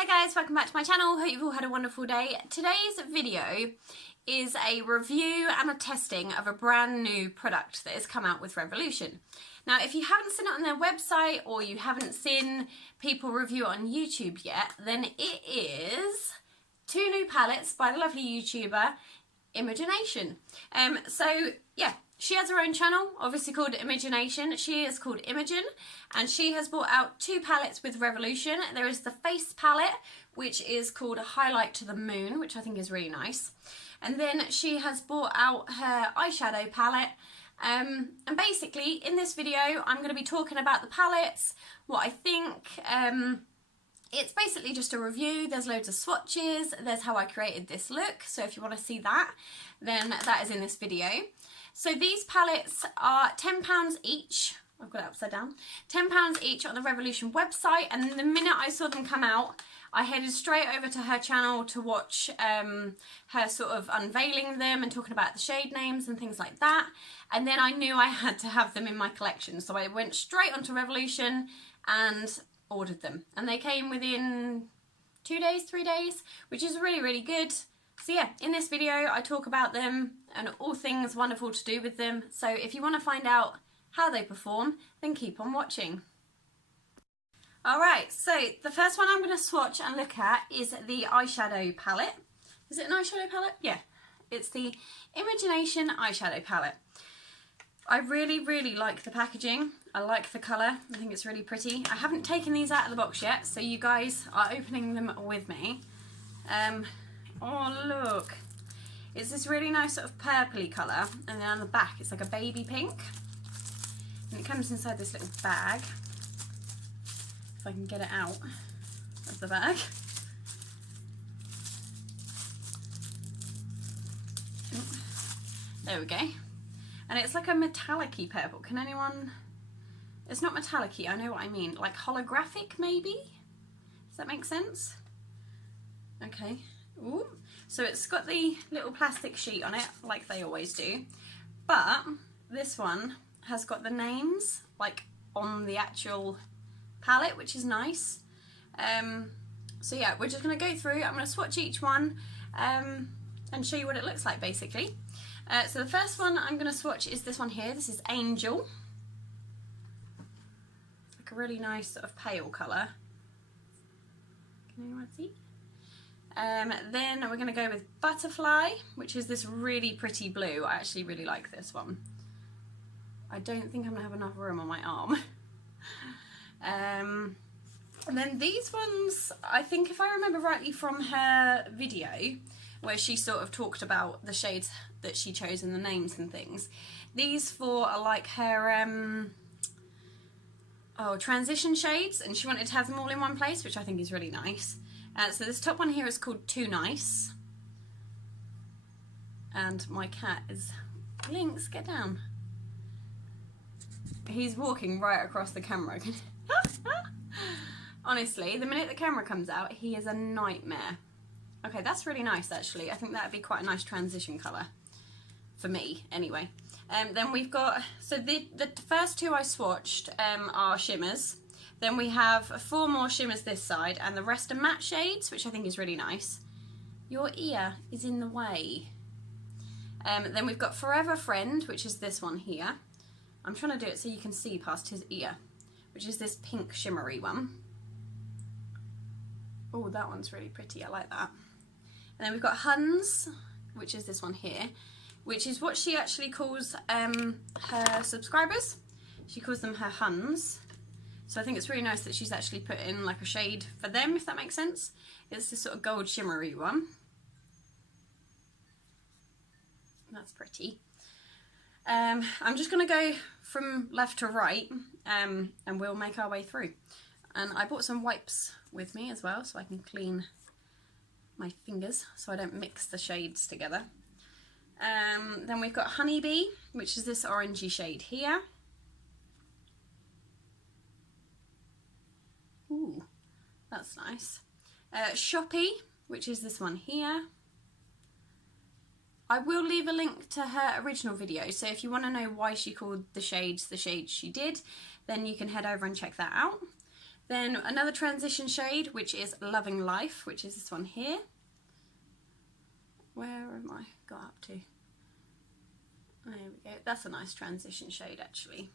Hi guys, welcome back to my channel. Hope you've all had a wonderful day. Today's video is a review and a testing of a brand new product that has come out with Revolution. Now, if you haven't seen it on their website or you haven't seen people review it on YouTube yet, then it is 2 new palettes by the lovely YouTuber Imogenation. So yeah, she has her own channel, obviously called Imogenation. She is called Imogen, and she has brought out 2 palettes with Revolution. There is the face palette, which is called Highlight to the Moon, which I think is really nice. And then she has brought out her eyeshadow palette. And basically, in this video, I'm going to be talking about the palettes, what I think. It's basically just a review. There's loads of swatches. There's how I created this look. So if you want to see that, then that is in this video. So these palettes are £10 each. I've got it upside down. £10 each on the Revolution website. And the minute I saw them come out, I headed straight over to her channel to watch her sort of unveiling them and talking about the shade names and things like that. And then I knew I had to have them in my collection. So I went straight onto Revolution and ordered them. And they came within 2 days, 3 days, which is really, really good. So yeah, in this video I talk about them and all things wonderful to do with them. So if you want to find out how they perform, then keep on watching. Alright, so the first one I'm going to swatch and look at is the eyeshadow palette. Is it an eyeshadow palette? Yeah, it's the Imogenation eyeshadow palette. I really, really like the packaging. I like the colour. I think it's really pretty. I haven't taken these out of the box yet, so you guys are opening them with me. Oh, look. It's this really nice sort of purpley colour, and then on the back it's like a baby pink. And it comes inside this little bag. If I can get it out of the bag. There we go. And it's like a metallic-y purple. Can anyone... It's not metallic-y, I know what I mean. Like holographic, maybe? Does that make sense? Okay. Ooh. So it's got the little plastic sheet on it, like they always do. But this one has got the names, like, on the actual palette, which is nice. So yeah, we're just going to go through. I'm going to swatch each one and show you what it looks like, basically. So the first one I'm going to swatch is this one here. This is Angel. Like a really nice sort of pale colour. Can anyone see? Then we're going to go with Butterfly, which is this really pretty blue. I actually really like this one. I don't think I'm going to have enough room on my arm. And then these ones, I think if I remember rightly from her video, where she sort of talked about the shades that she chose and the names and things. These 4 are like her transition shades, and she wanted to have them all in one place, which I think is really nice. So this top one here is called Too Nice. And my cat is... Lynx, get down. He's walking right across the camera. Honestly, the minute the camera comes out, he is a nightmare. Okay, that's really nice, actually. I think that would be quite a nice transition colour. For me, anyway. Then we've got... So the first 2 I swatched are shimmers. Then we have 4 more shimmers this side, and the rest are matte shades, which I think is really nice. Your ear is in the way. Then we've got Forever Friend, which is this one here. I'm trying to do it so you can see past his ear, which is this pink shimmery one. Oh, that one's really pretty. I like that. And then we've got Huns, which is this one here, which is what she actually calls her subscribers. She calls them her Huns. So I think it's really nice that she's actually put in like a shade for them, if that makes sense. It's this sort of gold shimmery one. That's pretty. I'm just going to go from left to right and we'll make our way through. And I bought some wipes with me as well, so I can clean my fingers so I don't mix the shades together. Then we've got Honeybee, which is this orangey shade here. Ooh, that's nice. Shoppy, which is this one here. I will leave a link to her original video, so if you want to know why she called the shades she did, then you can head over and check that out. Then another transition shade, which is Loving Life, which is this one here. Where am I got up to? There we go. That's a nice transition shade, actually.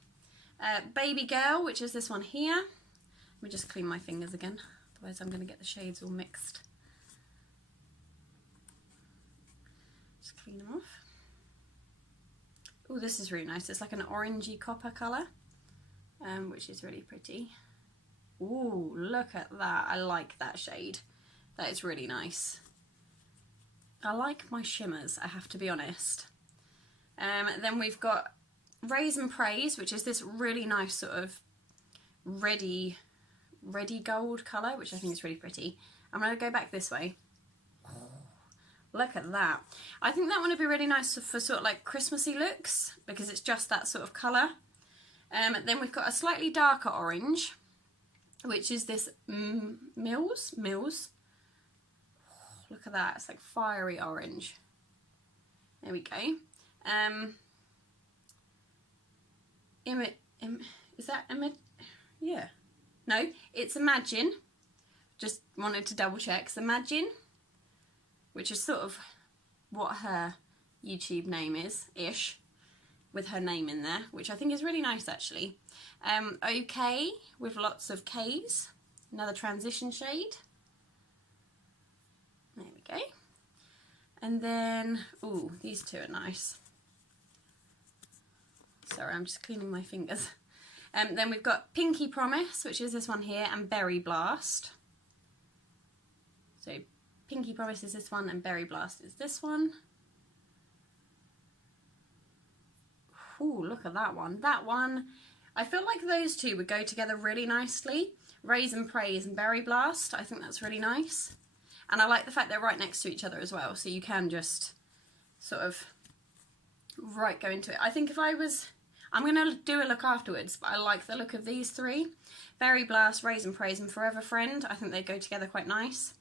Baby Girl, which is this one here. Let me just clean my fingers again, otherwise I'm going to get the shades all mixed. Just clean them off. Oh, this is really nice. It's like an orangey copper colour, which is really pretty. Ooh, look at that. I like that shade. That is really nice. I like my shimmers, I have to be honest. Then we've got Raise and Praise, which is this really nice sort of reddy gold colour, which I think is really pretty. I'm going to go back this way. Look at that. I think that one would be really nice for sort of like Christmassy looks, because it's just that sort of colour. Then we've got a slightly darker orange, which is this Mills. Look at that, it's like fiery orange. There we go. Is that yeah. No, it's Imagine. Just wanted to double check. It's Imagine, which is sort of what her YouTube name is, ish, with her name in there, which I think is really nice actually. Okay, with lots of K's. Another transition shade. There we go. And then, ooh, these two are nice. Sorry, I'm just cleaning my fingers. Then we've got Pinky Promise, which is this one here, and Berry Blast. So Pinky Promise is this one, and Berry Blast is this one. Ooh, look at that one. That one, I feel like those two would go together really nicely. Raise and Praise and Berry Blast, I think that's really nice. And I like the fact they're right next to each other as well, so you can just sort of go into it. I think if I was, I'm going to do a look afterwards, but I like the look of these three. Berry Blast, Raise and Praise and Forever Friend. I think they go together quite nice.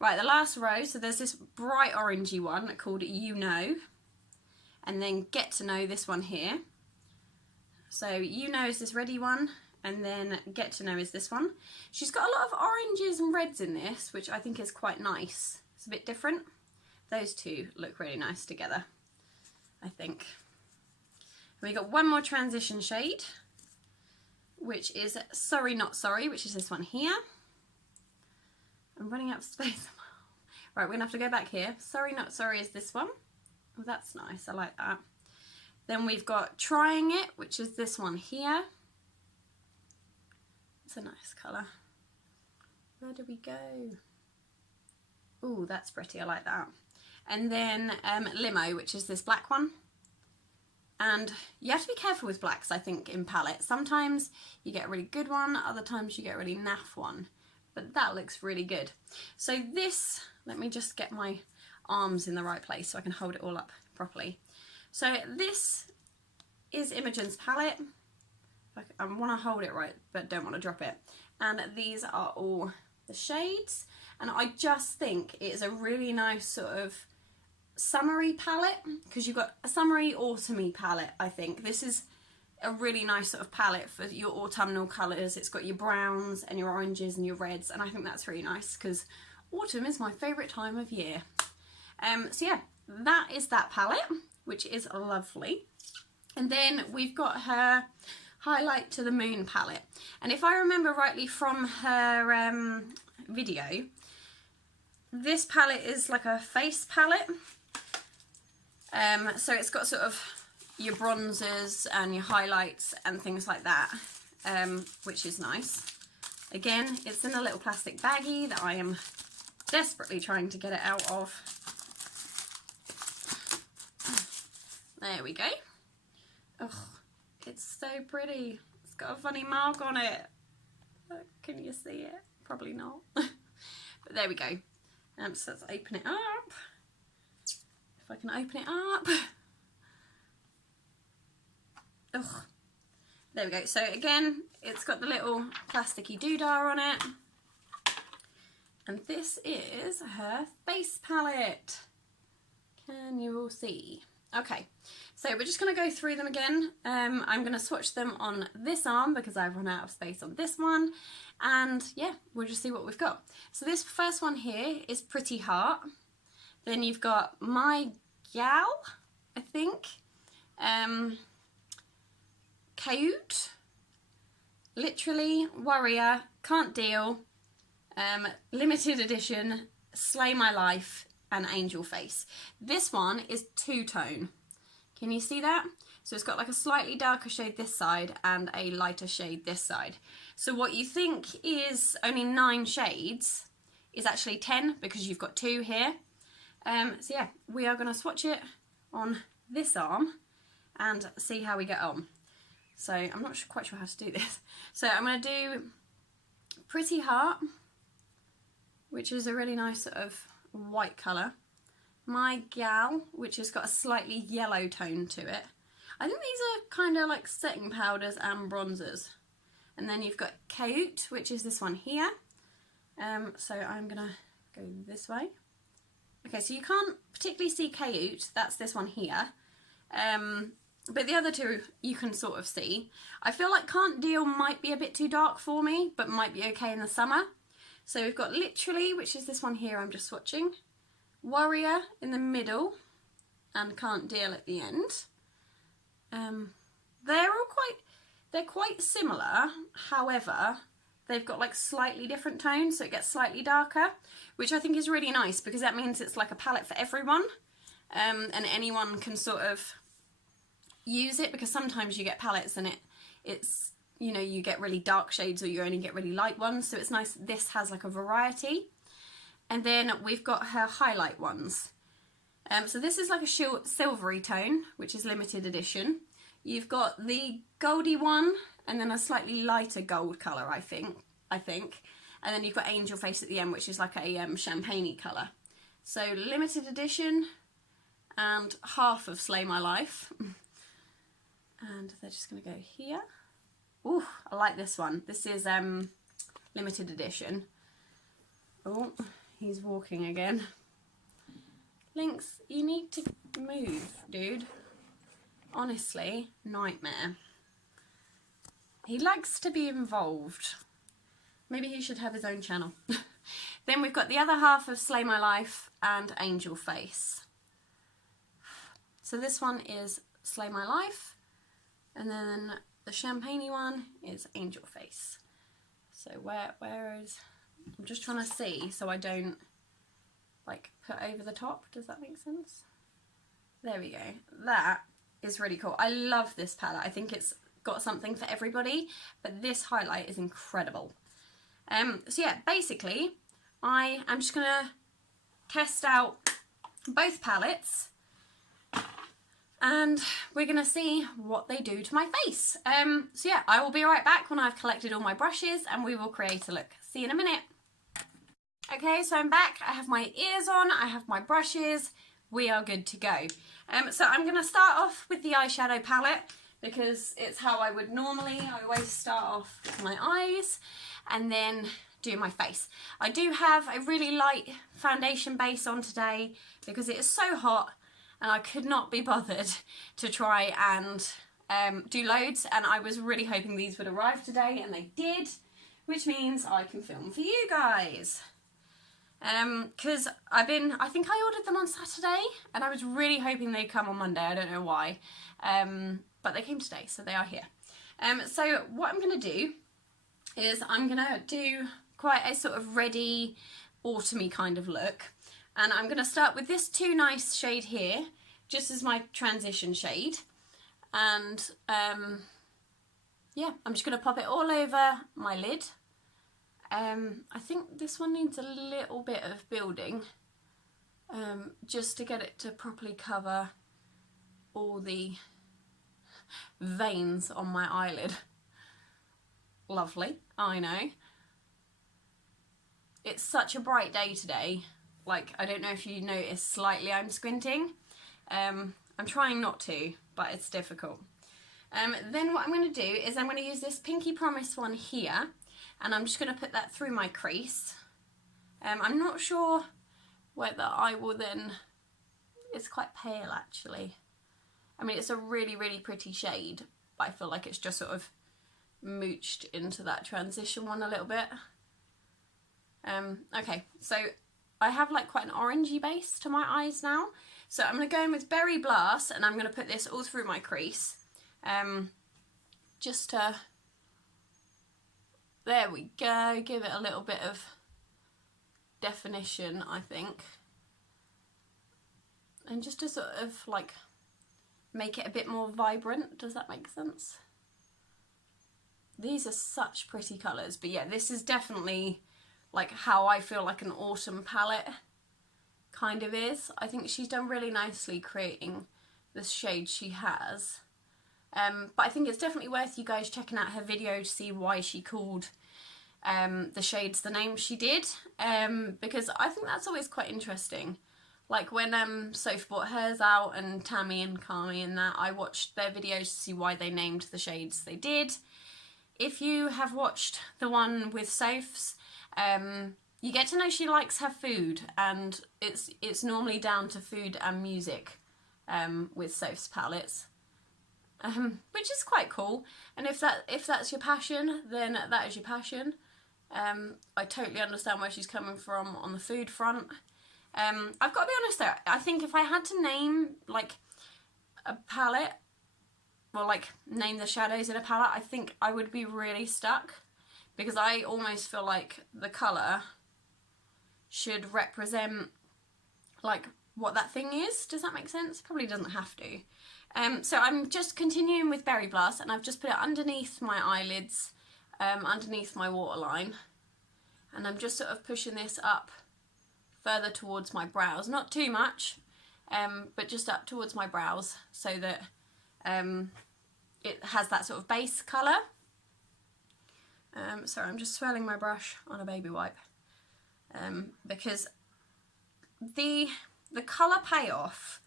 Right, the last row, so there's this bright orangey one called You Know. And then Get to Know, this one here. So You Know is this reddy one. And then Get to Know is this one. She's got a lot of oranges and reds in this, which I think is quite nice. It's a bit different. Those two look really nice together, I think. And we got one more transition shade, which is Sorry Not Sorry, which is this one here. I'm running out of space. Right, we're going to have to go back here. Sorry Not Sorry is this one. Oh, that's nice. I like that. Then we've got Trying It, which is this one here. It's a nice colour. Where do we go? Ooh, that's pretty. I like that. And then Limo, which is this black one. And you have to be careful with blacks, I think, in palettes. Sometimes you get a really good one, other times you get a really naff one. But that looks really good. So this, let me just get my arms in the right place so I can hold it all up properly. So this is Imogen's palette. I want to hold it right, but don't want to drop it. And these are all the shades. And I just think it is a really nice sort of summery palette, because you've got a summery autumny palette, I think. This is a really nice sort of palette for your autumnal colours. It's got your browns and your oranges and your reds, and I think that's really nice because autumn is my favourite time of year. So yeah, that is that palette, which is lovely. And then we've got her Highlight to the Moon palette, and if I remember rightly from her video, this palette is like a face palette. So it's got sort of your bronzers and your highlights and things like that, which is nice. Again, it's in a little plastic baggie that I am desperately trying to get it out of. There we go. Oh, it's so pretty. It's got a funny mark on it. Can you see it? Probably not. But there we go. So let's open it up. If I can open it up. Ugh. There we go. So again, it's got the little plasticky doodah on it. And this is her face palette. Can you all see? Okay, so we're just going to go through them again. I'm going to swatch them on this arm because I've run out of space on this one. And yeah, we'll just see what we've got. So this first one here is Pretty Heart. Then you've got My Gal, I think. Cute. Literally, Warrior, Can't Deal, Limited Edition, Slay My Life, and Angel Face. This one is two-tone. Can you see that? So it's got like a slightly darker shade this side and a lighter shade this side. So what you think is only 9 shades is actually 10 because you've got 2 here. So yeah, we are going to swatch it on this arm and see how we get on. So I'm not quite sure how to do this. So I'm going to do Pretty Heart, which is a really nice sort of white colour. My Gal, which has got a slightly yellow tone to it. I think these are kind of like setting powders and bronzers. And then you've got Cute, which is this one here. So I'm going to go this way. Okay, so you can't particularly see Cute, that's this one here. But the other two you can sort of see. I feel like Can't Deal might be a bit too dark for me, but might be okay in the summer. So we've got Literally, which is this one here I'm just swatching. Warrior in the middle, and Can't Deal at the end. They're quite similar, however, they've got like slightly different tones, so it gets slightly darker, which I think is really nice because that means it's like a palette for everyone, and anyone can sort of use it, because sometimes you get palettes and it's you know, you get really dark shades or you only get really light ones, so it's nice this has like a variety. And then we've got her highlight ones. So this is like a silvery tone, which is limited edition. You've got the goldy one, and then a slightly lighter gold colour, I think. And then you've got Angel Face at the end, which is like a champagne-y colour. So limited edition, and half of Slay My Life. And they're just going to go here. Ooh, I like this one. This is limited edition. Oh, he's walking again. Lynx, you need to move, dude. Honestly, nightmare. He likes to be involved. Maybe he should have his own channel. Then we've got the other half of Slay My Life and Angel Face. So this one is Slay My Life, and then the champagne-y one is Angel Face. So where is... I'm just trying to see so I don't like put over the top. Does that make sense? There we go. That is really cool. I love this palette. I think it's got something for everybody, but this highlight is incredible. So yeah, basically I am just gonna test out both palettes and we're gonna see what they do to my face. So yeah, I will be right back when I've collected all my brushes and we will create a look. See you in a minute. Okay, so I'm back. I have my ears on, I have my brushes, we are good to go. So I'm going to start off with the eyeshadow palette because it's how I would normally. I always start off with my eyes and then do my face. I do have a really light foundation base on today because it is so hot and I could not be bothered to try and do loads, and I was really hoping these would arrive today, and they did, which means I can film for you guys. Because I think I ordered them on Saturday and I was really hoping they'd come on Monday. I don't know why, but they came today, so they are here. So what I'm going to do is I'm going to do quite a sort of reddy, autumny kind of look, and I'm going to start with this Too Nice shade here, just as my transition shade, and yeah, I'm just going to pop it all over my lid. I think this one needs a little bit of building, just to get it to properly cover all the veins on my eyelid. Lovely, I know. It's such a bright day today. Like, I don't know if you noticed slightly I'm squinting. I'm trying not to, but it's difficult. Then what I'm going to do is I'm going to use this Pinky Promise one here. And I'm just going to put that through my crease. I'm not sure whether I will then... It's quite pale actually. I mean, it's a really, really pretty shade, but I feel like it's just sort of mooched into that transition one a little bit. Okay, so I have like quite an orangey base to my eyes now. So I'm going to go in with Berry Blast, and I'm going to put this all through my crease. Just to, there we go, give it a little bit of definition, I think. And just to sort of like make it a bit more vibrant, does that make sense? These are such pretty colours, but yeah, this is definitely like how I feel like an autumn palette kind of is. I think she's done really nicely creating the shade she has. But I think it's definitely worth you guys checking out her video to see why she called the shades the name she did, because I think that's always quite interesting. Like when Soph brought hers out, and Tammy and Kami and that, I watched their videos to see why they named the shades they did. If you have watched the one with Soph's, you get to know she likes her food, and it's normally down to food and music with Soph's palettes, which is quite cool. And if that's your passion, then that is your passion. I totally understand where she's coming from on the food front. I've got to be honest though, I think if I had to name like a palette, or like name the shadows in a palette, I think I would be really stuck, because I almost feel like the colour should represent like what that thing is. Does that make sense? Probably doesn't have to. So I'm just continuing with Berry Blast, and I've just put it underneath my eyelids, underneath my waterline, and I'm just sort of pushing this up further towards my brows, not too much, but just up towards my brows, so that it has that sort of base colour. Sorry, I'm just swirling my brush on a baby wipe, because the colour payoff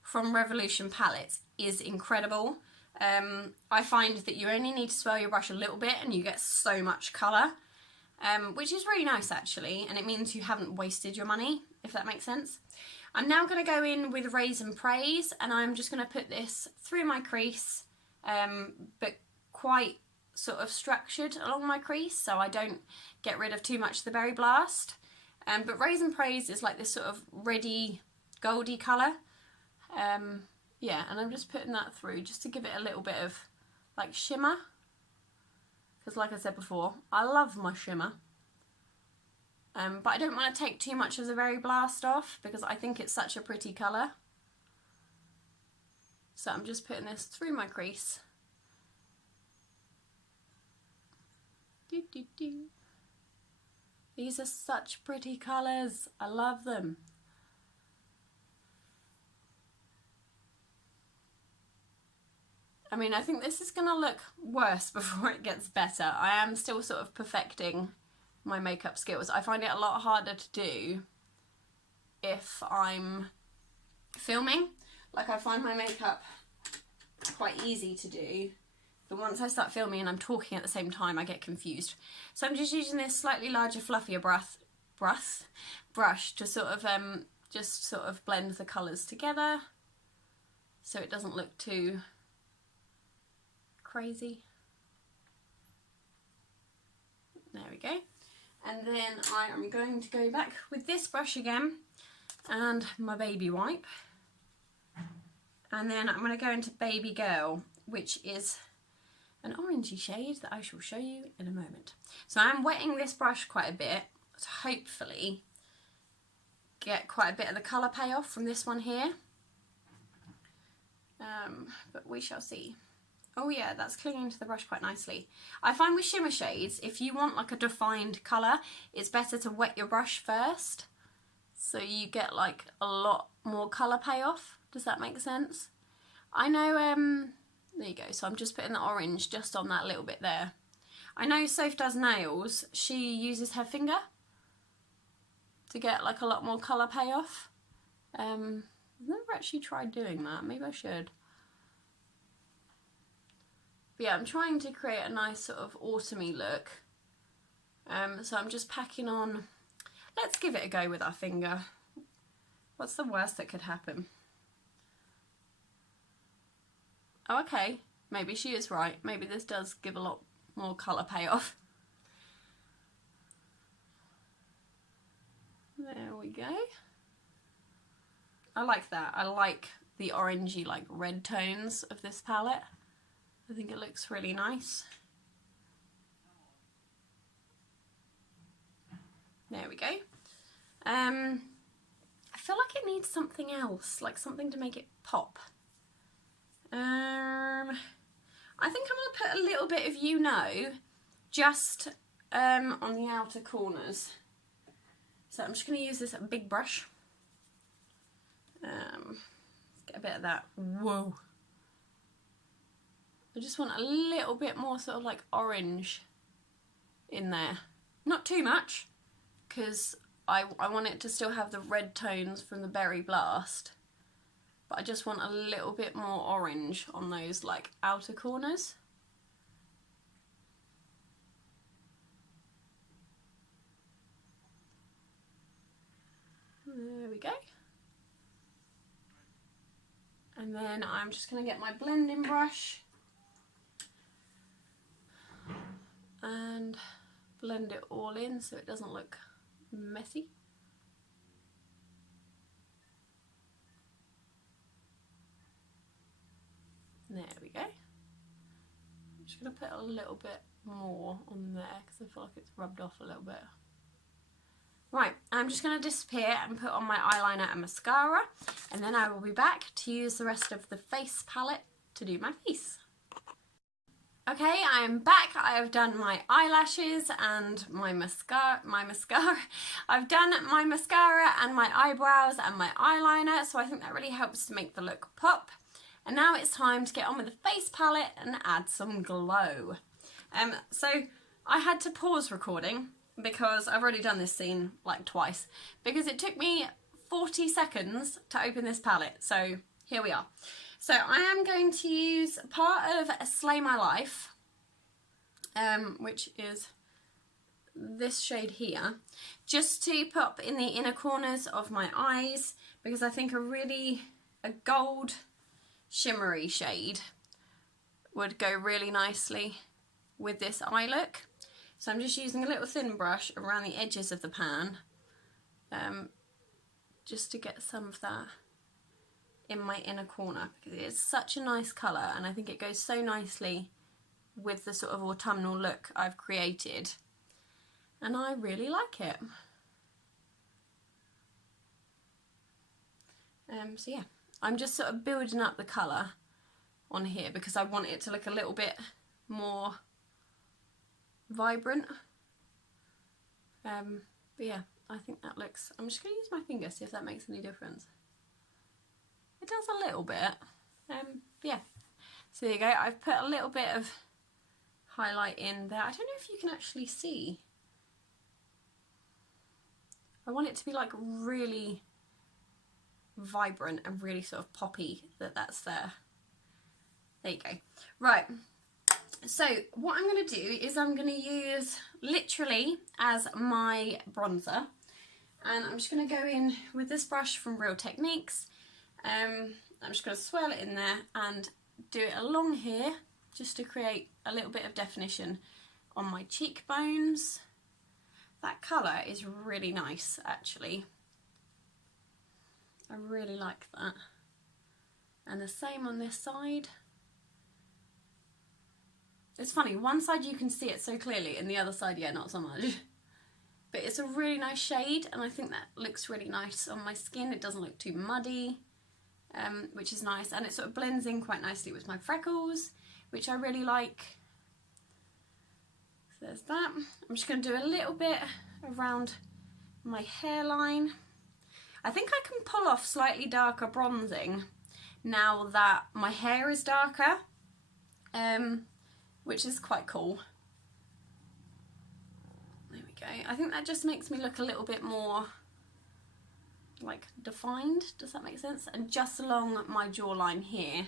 from Revolution palettes is incredible. I find that you only need to swirl your brush a little bit and you get so much colour, which is really nice actually, and it means you haven't wasted your money, if that makes sense. I'm now going to go in with Raisin Praise, and I'm just going to put this through my crease, but quite sort of structured along my crease, so I don't get rid of too much of the Berry Blast. But Raisin Praise is like this sort of reddy, goldy colour. Yeah, and I'm just putting that through just to give it a little bit of like shimmer, because like I said before, I love my shimmer. But I don't want to take too much of the Berry Blast off, because I think it's such a pretty colour. So I'm just putting this through my crease. Doo, doo, doo. These are such pretty colours. I love them. I mean, I think this is going to look worse before it gets better. I am still sort of perfecting my makeup skills. I find it a lot harder to do if I'm filming. Like, I find my makeup quite easy to do, but once I start filming and I'm talking at the same time, I get confused. So I'm just using this slightly larger, fluffier brush to sort of just sort of blend the colours together so it doesn't look too crazy. There we go. And then I am going to go back with this brush again and my baby wipe. And then I'm going to go into Baby Girl, which is an orangey shade that I shall show you in a moment. So I'm wetting this brush quite a bit to hopefully get quite a bit of the colour payoff from this one here. But we shall see. Oh yeah, that's clinging to the brush quite nicely. I find with shimmer shades, if you want like a defined colour, it's better to wet your brush first, so you get like a lot more colour payoff. Does that make sense? I know, there you go, so I'm just putting the orange just on that little bit there. I know Soph does nails, she uses her finger to get like a lot more colour payoff. I've never actually tried doing that, maybe I should. But yeah, I'm trying to create a nice sort of autumny look. So I'm just packing on, let's give it a go with our finger. What's the worst that could happen? Oh, okay. Maybe she is right. Maybe this does give a lot more colour payoff. There we go. I like that. I like the orangey, like red tones of this palette. I think it looks really nice. There we go. I feel like it needs something else, like something to make it pop. I think I'm going to put a little bit of You Know just on the outer corners. So I'm just going to use this big brush. Let's get a bit of that. Whoa. I just want a little bit more sort of like orange in there. Not too much, because I want it to still have the red tones from the Berry Blast. But I just want a little bit more orange on those like outer corners. There we go. And then I'm just going to get my blending brush and blend it all in so it doesn't look messy. There we go. I'm just going to put a little bit more on there because I feel like it's rubbed off a little bit. Right, I'm just going to disappear and put on my eyeliner and mascara, and then I will be back to use the rest of the face palette to do my face. Okay, I am back. I have done my eyelashes and my mascara. I've done my mascara and my eyebrows and my eyeliner, so I think that really helps to make the look pop. And now it's time to get on with the face palette and add some glow. So I had to pause recording because I've already done this scene like twice, because it took me 40 seconds to open this palette. So here we are. So I am going to use part of Slay My Life, which is this shade here, just to put up in the inner corners of my eyes, because I think a gold shimmery shade would go really nicely with this eye look. So I'm just using a little thin brush around the edges of the pan, just to get some of that in my inner corner, because it's such a nice colour and I think it goes so nicely with the sort of autumnal look I've created, and I really like it. So yeah, I'm just sort of building up the colour on here because I want it to look a little bit more vibrant. But yeah, I think that looks, I'm just going to use my finger, see if that makes any difference. It does a little bit. But yeah, so there you go. I've put a little bit of highlight in there. I don't know if you can actually see. I want it to be like really vibrant and really sort of poppy, that's there. There you go. Right. So what I'm going to do is I'm going to use literally as my bronzer, and I'm just going to go in with this brush from Real Techniques. I'm just going to swirl it in there and do it along here just to create a little bit of definition on my cheekbones. That colour is really nice actually. I really like that. And the same on this side. It's funny, one side you can see it so clearly and the other side, yeah, not so much. But it's a really nice shade and I think that looks really nice on my skin. It doesn't look too muddy, which is nice, and it sort of blends in quite nicely with my freckles, which I really like. So there's that. I'm just going to do a little bit around my hairline. I think I can pull off slightly darker bronzing now that my hair is darker, which is quite cool. There we go. I think that just makes me look a little bit more like defined, does that make sense? And just along my jawline here,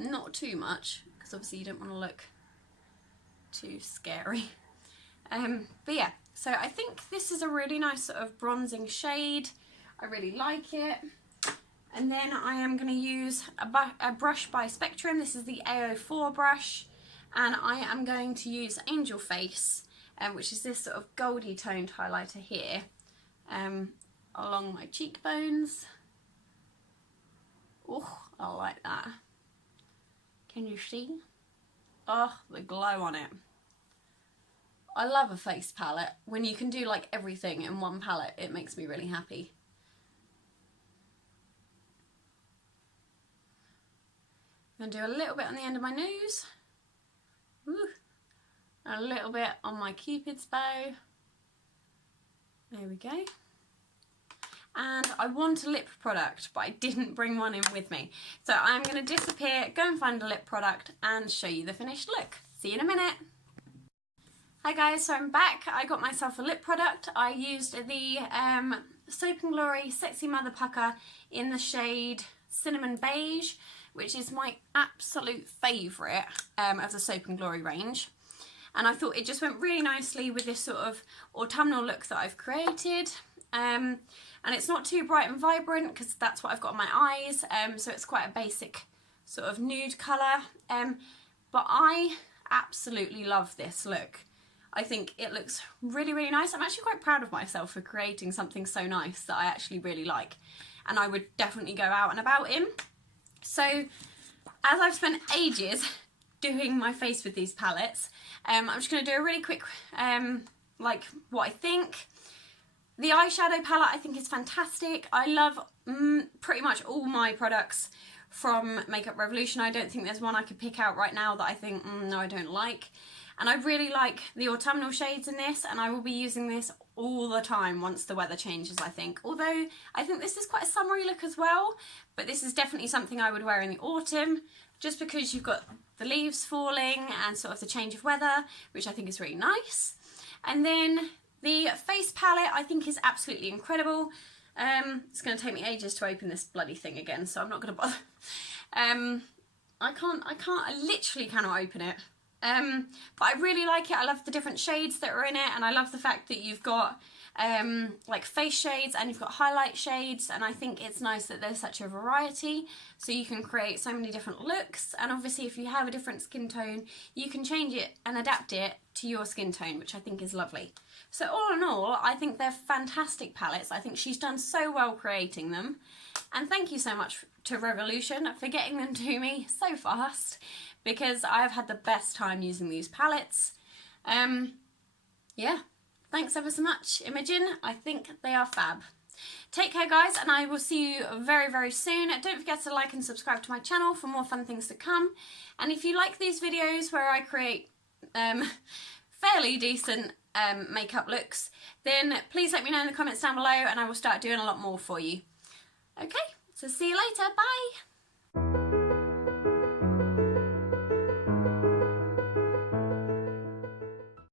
not too much, because obviously you don't want to look too scary. But yeah, so I think this is a really nice sort of bronzing shade. I really like it. And then I am going to use a brush by Spectrum. This is the A04 brush. And I am going to use Angel Face, which is this sort of goldy toned highlighter here, along my cheekbones. Oh, I like that. Can you see? Oh, the glow on it. I love a face palette. When you can do like everything in one palette, it makes me really happy. I'm going to do a little bit on the end of my nose. Woo. A little bit on my Cupid's bow. There we go. And I want a lip product, but I didn't bring one in with me. So I'm going to disappear, go and find a lip product and show you the finished look. See you in a minute. Hi guys, so I'm back. I got myself a lip product. I used the Soap & Glory Sexy Mother Pucker in the shade Cinnamon Beige, which is my absolute favourite of the Soap & Glory range. And I thought it just went really nicely with this sort of autumnal look that I've created. And it's not too bright and vibrant because that's what I've got on my eyes, so it's quite a basic sort of nude colour. But I absolutely love this look. I think it looks really, really nice. I'm actually quite proud of myself for creating something so nice that I actually really like. And I would definitely go out and about in. So, as I've spent ages doing my face with these palettes, I'm just going to do a really quick, like, what I think. The eyeshadow palette I think is fantastic. I love pretty much all my products from Makeup Revolution. I don't think there's one I could pick out right now that I think, no, I don't like. And I really like the autumnal shades in this, and I will be using this all the time once the weather changes, I think. Although, I think this is quite a summery look as well, but this is definitely something I would wear in the autumn, just because you've got the leaves falling and sort of the change of weather, which I think is really nice. And then the face palette I think is absolutely incredible. It's going to take me ages to open this bloody thing again, so I'm not going to bother. I literally cannot open it. But I really like it. I love the different shades that are in it, and I love the fact that you've got like face shades and you've got highlight shades, and I think it's nice that there's such a variety, so you can create so many different looks. And obviously if you have a different skin tone, you can change it and adapt it to your skin tone, which I think is lovely. So all in all, I think they're fantastic palettes. I think she's done so well creating them, and thank you so much to Revolution for getting them to me so fast, because I've had the best time using these palettes. Yeah, thanks ever so much, Imogen. I think they are fab. Take care, guys, and I will see you very, very soon. Don't forget to like and subscribe to my channel for more fun things to come. And if you like these videos where I create fairly decent makeup looks, then please let me know in the comments down below, and I will start doing a lot more for you. Okay, so see you later. Bye.